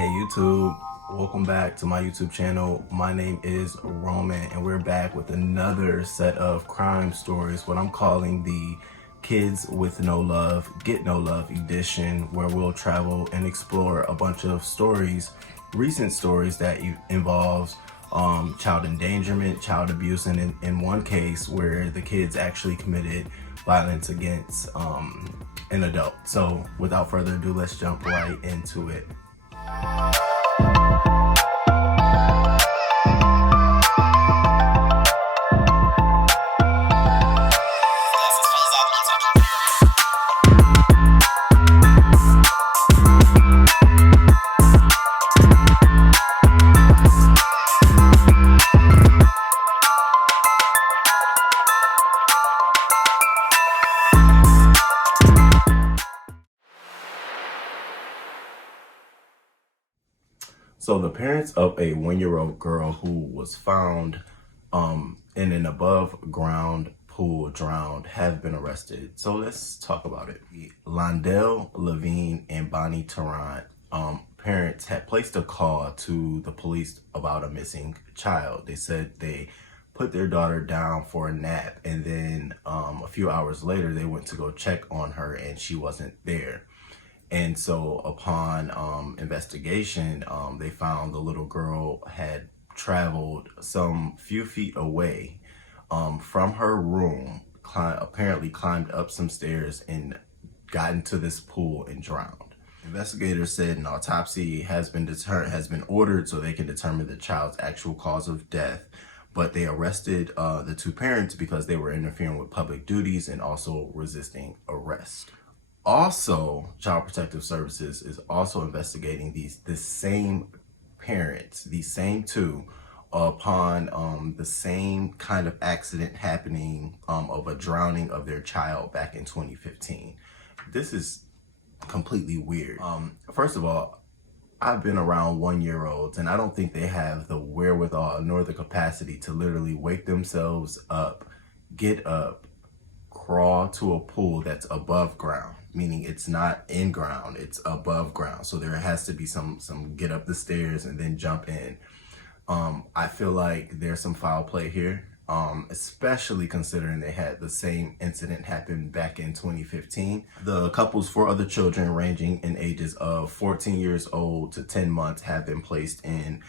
Hey YouTube, welcome back to my YouTube channel. My name is Roman and we're back with another set of crime stories, what I'm calling the Kids with No Love, Get No Love edition, where we'll travel and explore a bunch of stories, recent stories that involves child endangerment, child abuse, and in one case where the kids actually committed violence against an adult. So without further ado, let's jump right into it. So the parents of a 1-year-old girl who was found in an above ground pool drowned have been arrested. So let's talk about it. Londell Laviene and Bonnie Tarrant parents had placed a call to the police about a missing child. They said they put their daughter down for a nap, and then a few hours later they went to go check on her and she wasn't there. And so upon investigation, they found the little girl had traveled some few feet away from her room, apparently climbed up some stairs and got into this pool and drowned. Investigators said an autopsy has been ordered so they can determine the child's actual cause of death, but they arrested the two parents because they were interfering with public duties and also resisting arrest. Also, Child Protective Services is also investigating the same parents, these same two, upon the same kind of accident happening of a drowning of their child back in 2015. This is completely weird. First of all, I've been around 1-year-olds and I don't think they have the wherewithal nor the capacity to literally wake themselves up, get up, crawl to a pool that's above ground, meaning it's not in ground, it's above ground. So there has to be some get up the stairs and then jump in. I feel like there's some foul play here, especially considering they had the same incident happen back in 2015. The couple's 4 other children ranging in ages of 14 years old to 10 months have been placed in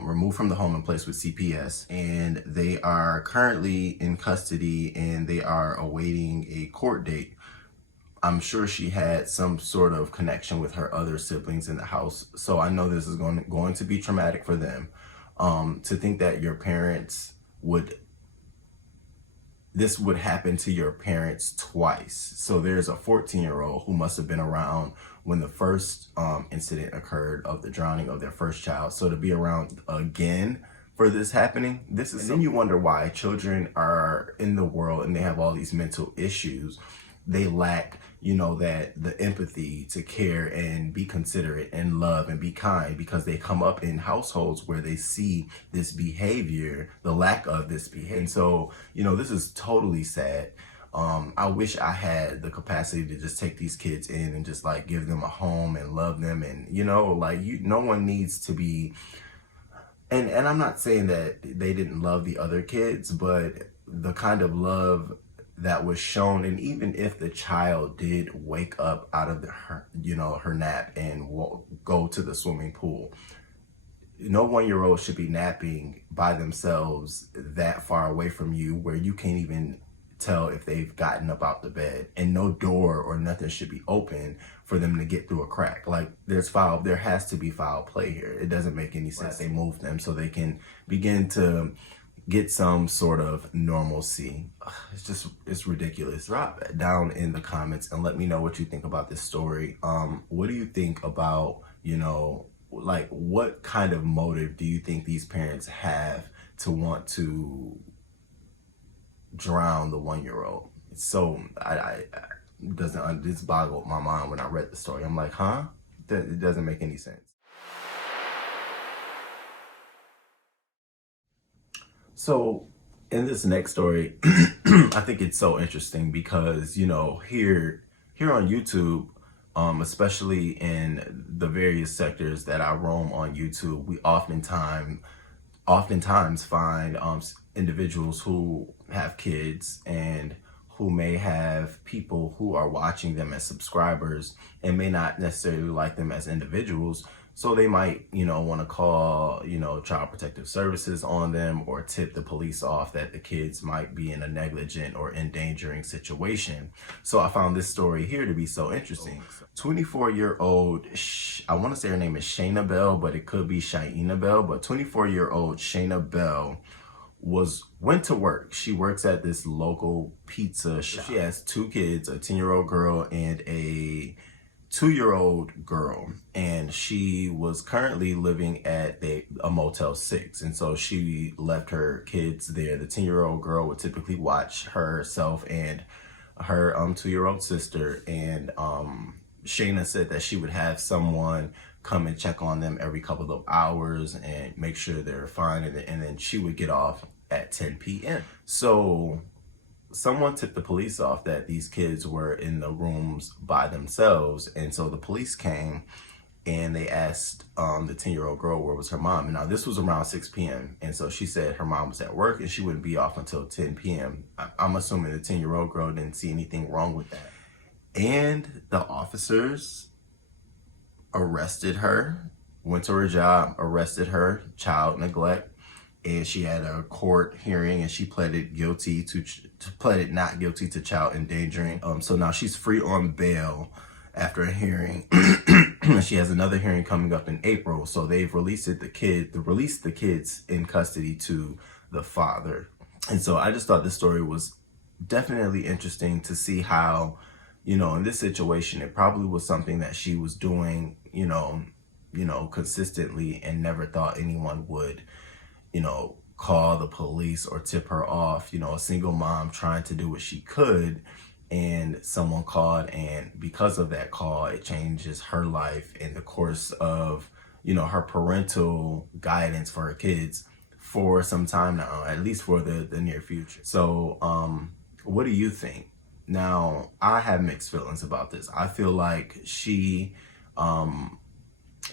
removed from the home and placed with CPS, and they are currently in custody and they are awaiting a court date. I'm sure she had some sort of connection with her other siblings in the house, so I know this is going to be traumatic for them. To think that your parents this would happen to your parents twice. So there's a 14-year-old who must have been around when the first incident occurred of the drowning of their first child. So to be around again for this happening, and then you wonder why children are in the world and they have all these mental issues. They lack, that the empathy to care and be considerate and love and be kind, because they come up in households where they see this behavior, the lack of this behavior. And so, this is totally sad. I wish I had the capacity to just take these kids in and just like give them a home and love them. And, no one needs to be, and I'm not saying that they didn't love the other kids, but the kind of love that was shown, and even if the child did wake up out of her nap and go to the swimming pool, no 1-year-old should be napping by themselves that far away from you where you can't even tell if they've gotten up out the bed, and no door or nothing should be open for them to get through a crack. Like there has to be foul play here. It doesn't make any sense. They move them so they can begin to get some sort of normalcy. It's ridiculous. Drop down in the comments and let me know what you think about this story. What do you think about, what kind of motive do you think these parents have to want to drown the 1-year-old? So this boggled my mind when I read the story. I'm like, huh? It doesn't make any sense. So in this next story, I think it's so interesting because, here on YouTube, especially in the various sectors that I roam on YouTube. We oftentimes find individuals who have kids and who may have people who are watching them as subscribers and may not necessarily like them as individuals. So they might, want to call, Child Protective Services on them or tip the police off that the kids might be in a negligent or endangering situation. So I found this story here to be so interesting. 24-year-old, I want to say her name is Shaina Bell, but it could be Shaina Bell, but 24-year-old Shaina Bell went to work. She works at this local pizza shop. She has two kids, a 10-year-old girl and a 2-year-old girl, and she was currently living at a Motel 6, and so she left her kids there. The 10-year-old girl would typically watch herself and her 2-year-old sister, and Shaina said that she would have someone come and check on them every couple of hours and make sure they're fine, and then she would get off at 10 p.m. So someone tipped the police off that these kids were in the rooms by themselves, and so the police came and they asked the 10-year-old girl where was her mom. And now this was around 6 p.m. and so she said her mom was at work and she wouldn't be off until 10 p.m. I'm assuming the 10-year-old girl didn't see anything wrong with that. And the officers arrested her, went to her job, arrested her, child neglect, and she had a court hearing and she pleaded not guilty to child endangering. So now she's free on bail after a hearing. She has another hearing coming up in April. So they've released the kids in custody to the father. And so I just thought this story was definitely interesting to see how, in this situation, it probably was something that she was doing, consistently and never thought anyone would, call the police or tip her off. A single mom trying to do what she could, and someone called, and because of that call, it changes her life in the course of, her parental guidance for her kids for some time now, at least for the near future. So, what do you think? Now, I have mixed feelings about this. I feel like she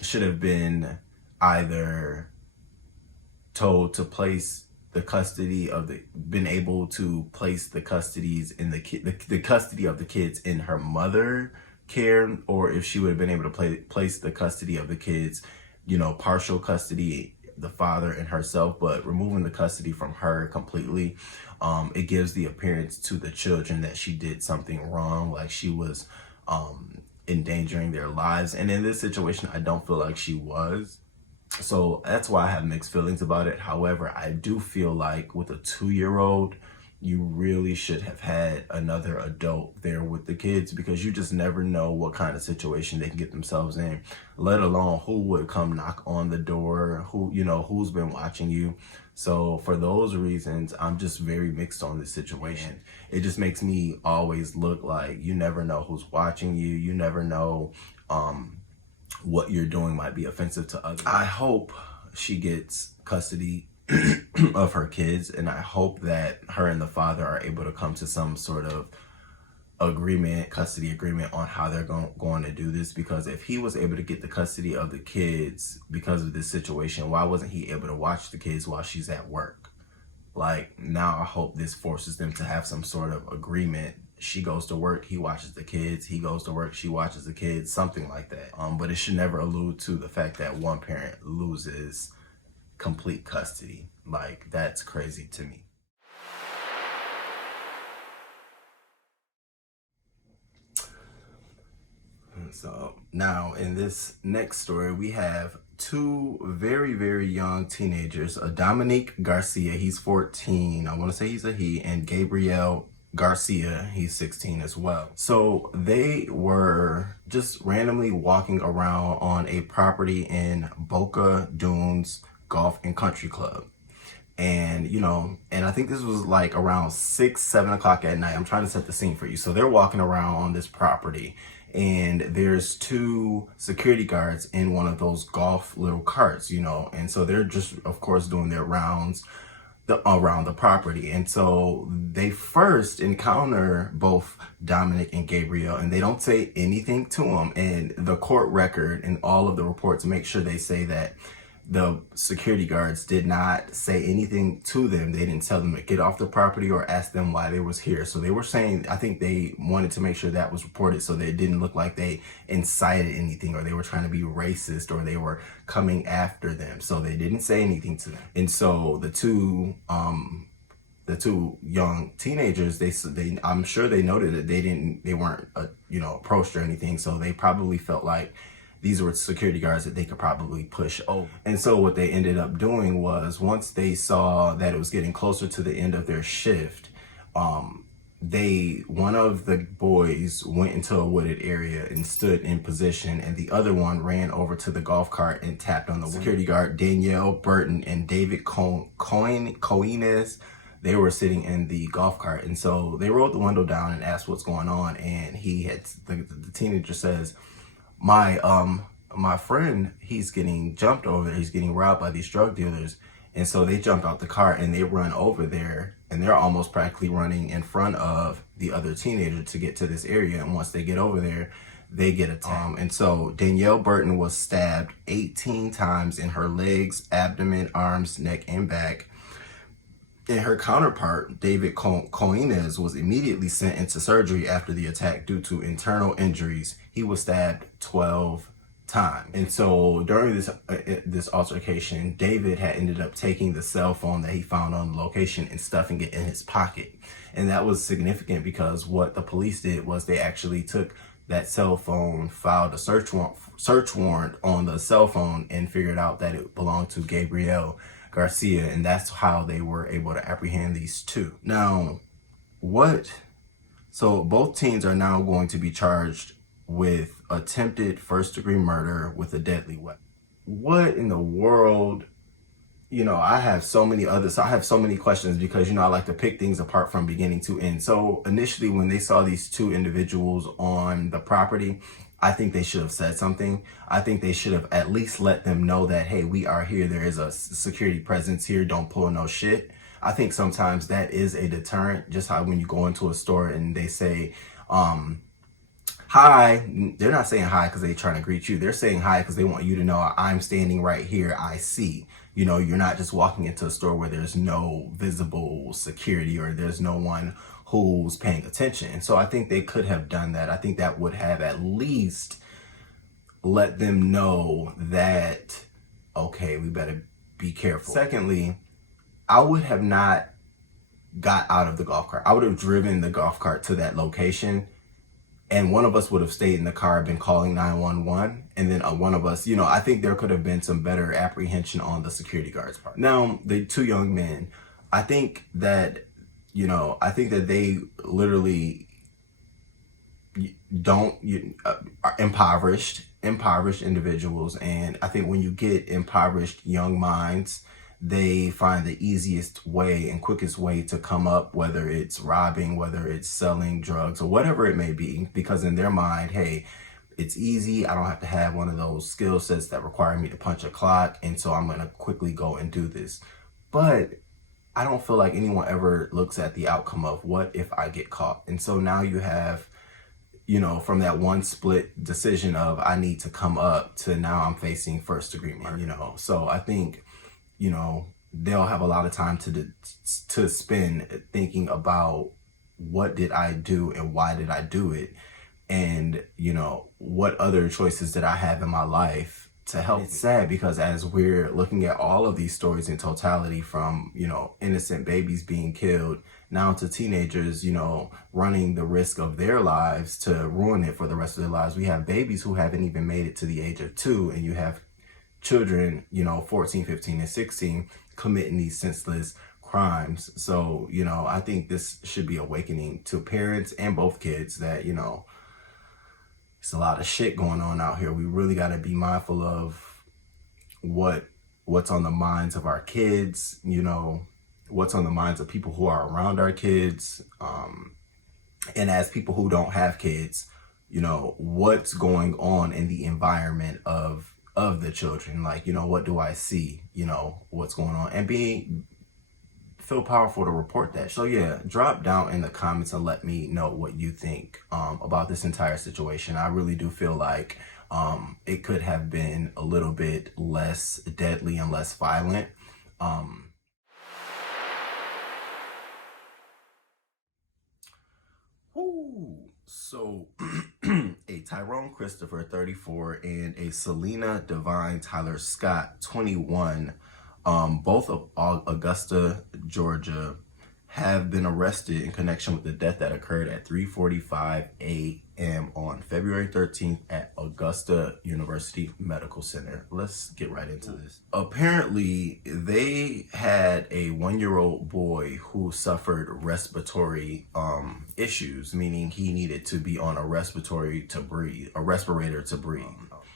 should have been either told to place the custody of been able to place the custodies in the custody of the kids in her mother care, or if she would have been able to place the custody of the kids, partial custody, the father and herself, but removing the custody from her completely, it gives the appearance to the children that she did something wrong, like she was endangering their lives. And in this situation, I don't feel like she was. So that's why I have mixed feelings about it. However, I do feel like with a 2-year-old, you really should have had another adult there with the kids, because you just never know what kind of situation they can get themselves in, let alone who would come knock on the door, who's been watching you. So for those reasons, I'm just very mixed on this situation. It just makes me always look like you never know who's watching you. You never know what you're doing might be offensive to others. I hope she gets custody of her kids, and I hope that her and the father are able to come to some sort of custody agreement on how they're going to do this, because if he was able to get the custody of the kids because of this situation, why wasn't he able to watch the kids while she's at work? Like, now I hope this forces them to have some sort of agreement. She goes to work, he watches the kids, he goes to work, she watches the kids, something like that. But it should never allude to the fact that one parent loses complete custody. Like, that's crazy to me. So now in this next story, we have two very, very young teenagers, Dominick Garcia, he's 14, I want to say he's a he, and Gabriel Garcia, he's 16 as well. So they were just randomly walking around on a property in Boca Dunes Golf and Country Club. And, and I think this was like around 7 o'clock at night. I'm trying to set the scene for you. So they're walking around on this property, and there's two security guards in one of those golf little carts, and so they're just, of course, doing their rounds, around the property. And so they first encounter both Dominic and Gabriel, and they don't say anything to them. And the court record and all of the reports make sure they say that the security guards did not say anything to them. They didn't tell them to get off the property or ask them why they was here. So they were saying, I think they wanted to make sure that was reported so that it didn't look like they incited anything or they were trying to be racist or they were coming after them. So they didn't say anything to them. And so the two young teenagers, they I'm sure they noted that they weren't approached or anything. So they probably felt like these were security guards that they could probably push over. And so what they ended up doing was, once they saw that it was getting closer to the end of their shift, one of the boys went into a wooded area and stood in position, and the other one ran over to the golf cart and tapped on the security guard. Londell Burton and David Coines, they were sitting in the golf cart, and so they rolled the window down and asked what's going on. And the teenager says, my friend, he's getting jumped over there. He's getting robbed by these drug dealers. And so they jump out the car and they run over there, and they're almost practically running in front of the other teenager to get to this area. And once they get over there, they get attacked. And so Londell Burton was stabbed 18 times in her legs, abdomen, arms, neck, and back. And her counterpart, David Coines, was immediately sent into surgery after the attack due to internal injuries. He was stabbed 12 times. And so during this altercation, David had ended up taking the cell phone that he found on the location and stuffing it in his pocket. And that was significant because what the police did was they actually took that cell phone, filed a search warrant on the cell phone, and figured out that it belonged to Gabriel Garcia, and that's how they were able to apprehend these two. Now, so both teens are now going to be charged with attempted first-degree murder with a deadly weapon. What in the world? I have so many questions because, I like to pick things apart from beginning to end. So initially, when they saw these two individuals on the property, I think they should have said something. I think they should have at least let them know that, hey, we are here. There is a security presence here. Don't pull no shit. I think sometimes that is a deterrent. Just how when you go into a store and they say, hi, they're not saying hi because they're trying to greet you. They're saying hi because they want you to know I'm standing right here. I see. You're not just walking into a store where there's no visible security or there's no one who's paying attention. And so I think they could have done that. I think that would have at least let them know that, okay, we better be careful. Secondly, I would have not got out of the golf cart. I would have driven the golf cart to that location, and one of us would have stayed in the car, been calling 911, and then one of us, I think there could have been some better apprehension on the security guard's part. Now, the two young men, I think that they literally are impoverished individuals. And I think when you get impoverished young minds, they find the easiest way and quickest way to come up, whether it's robbing, whether it's selling drugs or whatever it may be, because in their mind, hey, it's easy. I don't have to have one of those skill sets that require me to punch a clock. And so I'm going to quickly go and do this. But I don't feel like anyone ever looks at the outcome of what if I get caught. And so now you have, from that one split decision of I need to come up to now I'm facing first degree murder, So I think, they'll have a lot of time to spend thinking about what did I do and why did I do it? And, what other choices did I have in my life to help? It's sad because as we're looking at all of these stories in totality, from, innocent babies being killed now to teenagers, running the risk of their lives to ruin it for the rest of their lives. We have babies who haven't even made it to the age of 2, and you have children, 14, 15, and 16 committing these senseless crimes. So, I think this should be awakening to parents and both kids that, it's a lot of shit going on out here. We really got to be mindful of what's on the minds of our kids, what's on the minds of people who are around our kids. And as people who don't have kids, what's going on in the environment of the children. Like, what do I see? What's going on? And feel powerful to report that. So yeah, drop down in the comments and let me know what you think about this entire situation. I really do feel like it could have been a little bit less deadly and less violent. So a Tyrone Christopher, 34, and a Selena Devine Tyler Scott, 21, both of Augusta, Georgia, have been arrested in connection with the death that occurred at 3:45 a.m. on February 13th at Augusta University Medical Center. Let's get right into this. Apparently, they had a 1-year-old boy who suffered respiratory issues, meaning he needed to be on a respirator to breathe.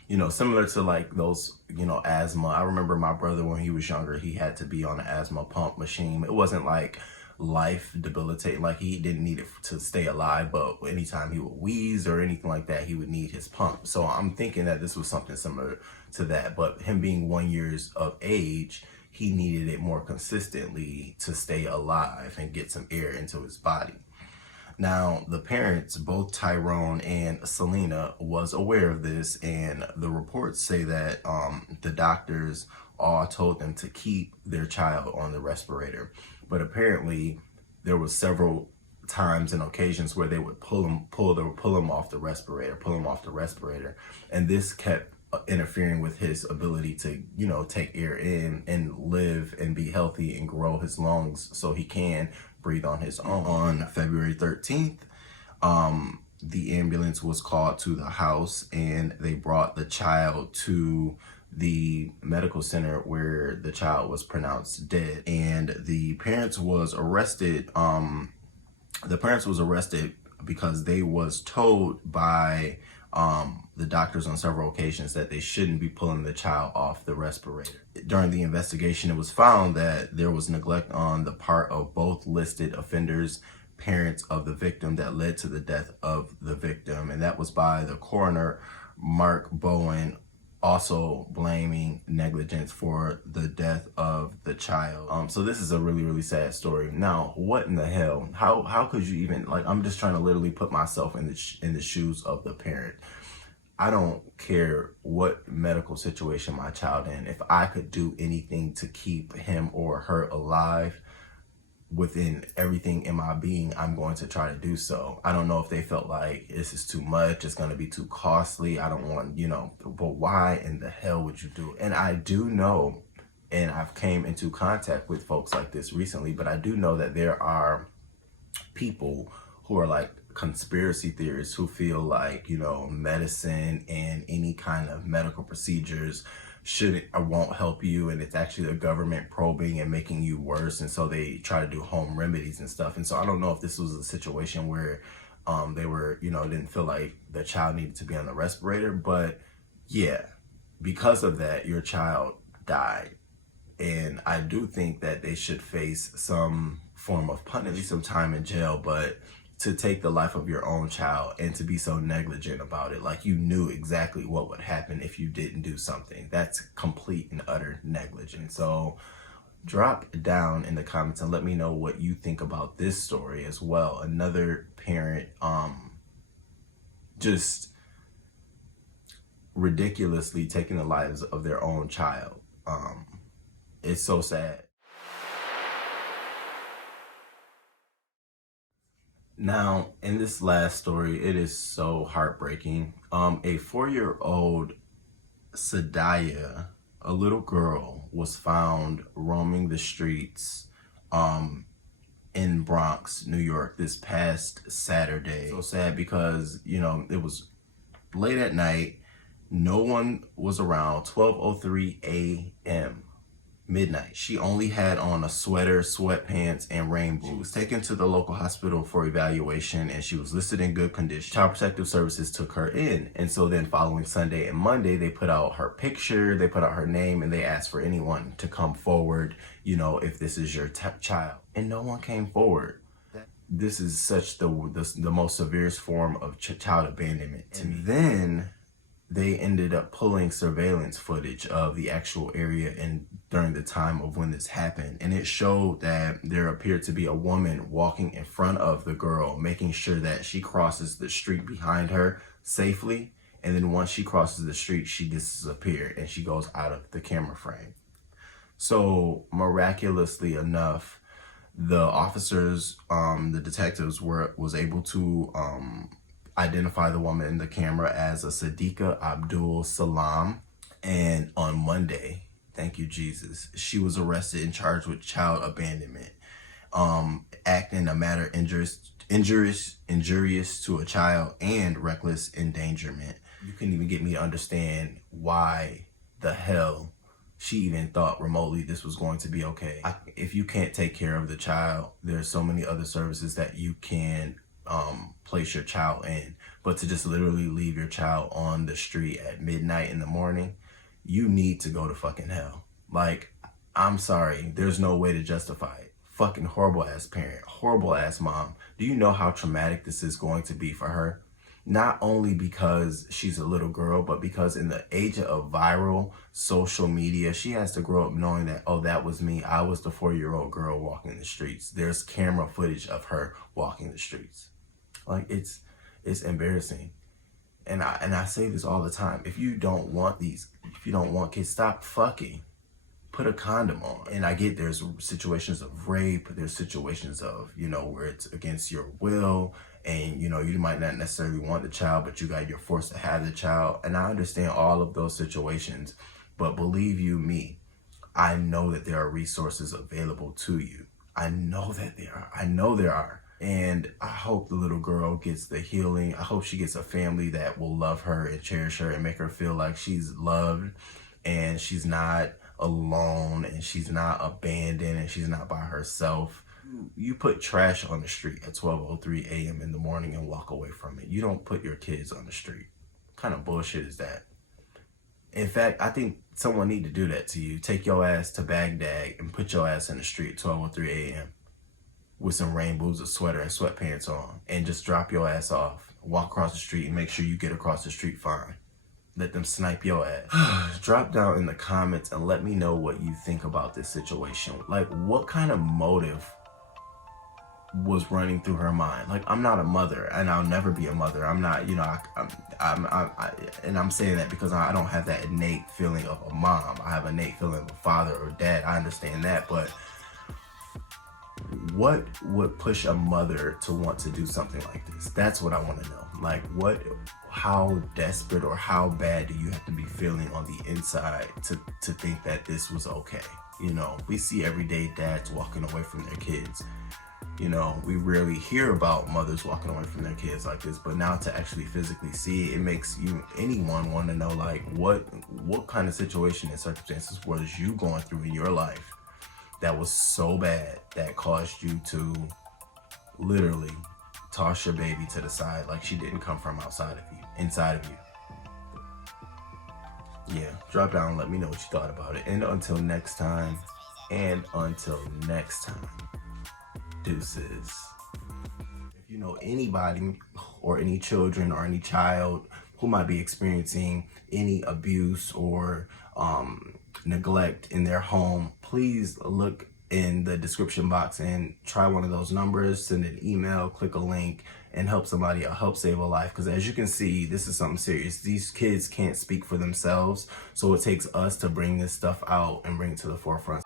You know, similar to like those, you know, asthma. I remember my brother when he was younger, he had to be on an asthma pump machine. It wasn't like life debilitating, like he didn't need it to stay alive, but anytime he would wheeze or anything like that, he would need his pump. So I'm thinking that this was something similar to that, but him being 1 year of age, he needed it more consistently to stay alive and get some air into his body. Now, the parents, both Tyrone and Selena, was aware of this, and the reports say that the doctors all told them to keep their child on the respirator. But apparently, there was several times and occasions where they would pull him off the respirator, and this kept interfering with his ability to, you know, take air in and live and be healthy and grow his lungs so he can breathe on his own. On February 13th, the ambulance was called to the house, and they brought the child to the medical center where the child was pronounced dead, and the parents was arrested. Because they was told by the doctors on several occasions that they shouldn't be pulling the child off the respirator. During the investigation, it was found that there was neglect on the part of both listed offenders, parents of the victim, that led to the death of the victim, and that was by the coroner, Mark Bowen, also blaming negligence for the death of the child. So this is a really, really sad story. Now, what in the hell? How could you even, like, I'm just trying to literally put myself in the shoes of the parent. I don't care what medical situation my child in. If I could do anything to keep him or her alive, within everything in my being, I'm going to try to do so. I don't know if they felt like this is too much, it's going to be too costly, I don't want, you know, but why in the hell would you do it? And I do know, and I've came into contact with folks like this recently, but I do know that there are people who are like conspiracy theorists who feel like, you know, medicine and any kind of medical procedures shouldn't or won't help you, and it's actually the government probing and making you worse, and so they try to do home remedies and stuff. And so I don't know if this was a situation where they were, you know, didn't feel like the child needed to be on the respirator, but yeah, because of that, your child died. And I do think that they should face some form of punishment, some time in jail, but to take the life of your own child and to be so negligent about it, like you knew exactly what would happen if you didn't do something, that's complete and utter negligence. So drop down in the comments and let me know what you think about this story as well. Another parent just ridiculously taking the lives of their own child. It's so sad. Now, in this last story, it is so heartbreaking. A 4-year-old Sidaya, a little girl, was found roaming the streets in Bronx, New York, this past Saturday. So sad because, you know, it was late at night. No one was around. 12:03 a.m. midnight. She only had on a sweater, sweatpants, and rain boots. She was taken to the local hospital for evaluation, and she was listed in good condition. Child Protective Services took her in, and so then following Sunday and Monday, they put out her picture, they put out her name, and they asked for anyone to come forward, you know, if this is your child. And no one came forward. This is such the most severest form of child abandonment to me. Then they ended up pulling surveillance footage of the actual area and during the time of when this happened. And it showed that there appeared to be a woman walking in front of the girl, making sure that she crosses the street behind her safely. And then once she crosses the street, she disappeared and she goes out of the camera frame. So miraculously enough, the officers, the detectives was able to identify the woman in the camera as a Sadeekah Abdul Salaam. And on Monday, thank you, Jesus, she was arrested and charged with child abandonment, act in a manner injurious to a child, and reckless endangerment. You couldn't even get me to understand why the hell she even thought remotely this was going to be okay. If you can't take care of the child, there's so many other services that you can place your child in. But to just literally leave your child on the street at midnight in the morning, you need to go to fucking hell. Like, I'm sorry, there's no way to justify it. Fucking horrible ass parent, horrible ass mom. Do you know how traumatic this is going to be for her? Not only because she's a little girl, but because in the age of viral social media, she has to grow up knowing that, oh, that was me. I was the 4-year-old girl walking the streets. There's camera footage of her walking the streets. Like, it's embarrassing. And I say this all the time. If you don't want kids, stop fucking. Put a condom on. And I get there's situations of rape, there's situations of, where it's against your will, and you might not necessarily want the child, but you're forced to have the child. And I understand all of those situations, but believe you me, I know that there are resources available to you. I know that there are. And I hope the little girl gets the healing. I hope she gets a family that will love her and cherish her and make her feel like she's loved and she's not alone and she's not abandoned and she's not by herself. You put trash on the street at 12:03 a.m. in the morning and walk away from it. You don't put your kids on the street. What kind of bullshit is that? In fact, I think someone need to do that to you. Take your ass to Baghdad and put your ass in the street at 12:03 a.m. with some rain boots, a sweater, and sweatpants on, and just drop your ass off. Walk across the street and make sure you get across the street fine. Let them snipe your ass. Drop down in the comments and let me know what you think about this situation. Like, what kind of motive was running through her mind? Like, I'm not a mother, and I'll never be a mother. I'm not, and I'm saying that because I don't have that innate feeling of a mom. I have an innate feeling of a father or dad. I understand that, but what would push a mother to want to do something like this? That's what I want to know. Like, how desperate or how bad do you have to be feeling on the inside to think that this was okay? We see everyday dads walking away from their kids. We rarely hear about mothers walking away from their kids like this, but now to actually physically see it, it makes anyone want to know, like, what kind of situation and circumstances was you going through in your life that was so bad that caused you to literally toss your baby to the side like she didn't come from inside of you. Yeah, drop down and let me know what you thought about it. And until next time, deuces. If you know anybody or any children or any child who might be experiencing any abuse or neglect in their home, please look in the description box and try one of those numbers, send an email, click a link, and help somebody or help save a life. Because as you can see, this is something serious. These kids can't speak for themselves, so it takes us to bring this stuff out and bring it to the forefront.